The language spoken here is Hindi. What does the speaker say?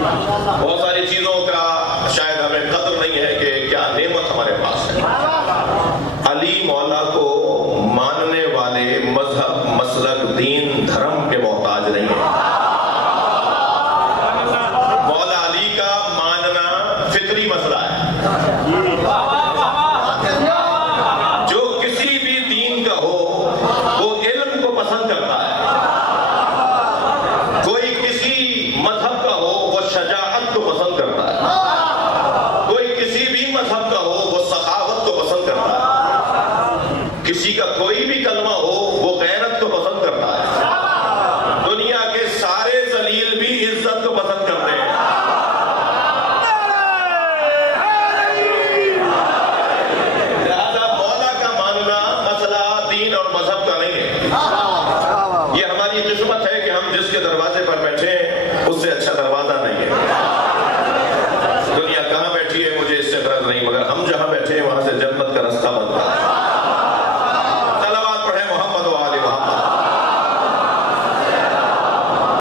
बहुत सारी चीजों का शायद हमें कदर नहीं है कि क्या नेमत हमारे पास है। अली मौला को मानने वाले मजहब, मसलक, दीन, धर्म के मोहताज नहीं है। मौला अली का मानना फितरी मसला है। जो किसी भी दीन का हो वो इल्म को पसंद करता है। कोई किसी मजहब का हो वो शजाअत को पसंद करता है। कोई किसी भी मजहब का हो वो सखावत को पसंद करता है। किसी का कोई भी कलमा हो वो गैरत को पसंद करता है। दुनिया के सारे जलील भी इज्जत को पसंद करते हैं। लिहाजा मौला का मानना मसला दीन और मजहब का नहीं है। ये हमारी किस्मत है कि हम जिसके दरवाजे पर बैठे उससे अच्छा दरवाजा